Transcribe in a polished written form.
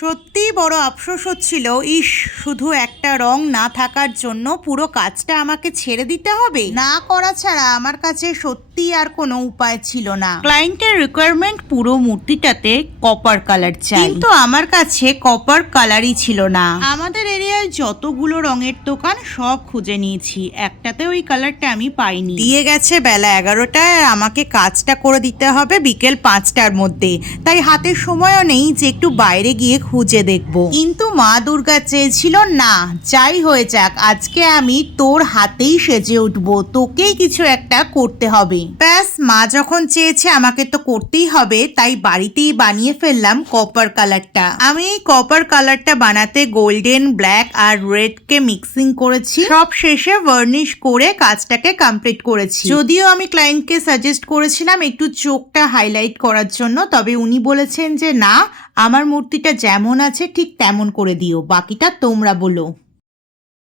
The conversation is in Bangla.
সত্যিই বড় আফসোস হচ্ছিল, ইস শুধু একটা রং না থাকার জন্য পুরো কাজটা আমাকে ছেড়ে দিতে হবে। না করা ছাড়া আমার কাছে সত্যি আর কোনো উপায় ছিল না। ক্লায়েন্টের রিকোয়ারমেন্ট পুরো মূর্তিটাতে কপার কালার চাই, কিন্তু আমার কাছে কপার কালারই ছিল না। আমাদের এরিয়ায় যতগুলো রঙের দোকান সব খুঁজে নিয়েছি, একটাতে ওই কালারটা আমি পাইনি। দিয়ে গেছে বেলা 11টায় আর আমাকে কাজটা করে দিতে হবে বিকেল 5টার মধ্যে, তাই হাতে সময়ও নেই যে একটু বাইরে গিয়ে খুঁজে দেখব। কিন্তু মা দুর্গা চেয়েছিল না, যাই হয়ে যাক আজকে আমি তোর হাতেই সেজে উঠবো, তোকেই কিছু একটা করতে হবে। ব্যাস, মা যখন চেয়েছে আমাকে তো করতেই হবে, তাই বাড়িতেই বানিয়ে ফেললাম কপার কালারটা। আমি এই কপার কালারটা বানাতে গোল্ডেন, ব্ল্যাক আর রেড কে মিক্সিং করেছি, সব শেষে ভার্নিশ করে কাজটাকে কমপ্লিট করেছি। যদিও আমি ক্লায়েন্টকে সাজেস্ট করেছিলাম একটু চোখটা হাইলাইট করার জন্য, তবে উনি বলেছেন যে না, আমার মূর্তিটা যেমন আছে ঠিক তেমন করে দিও, বাকিটা তোমরা বলো।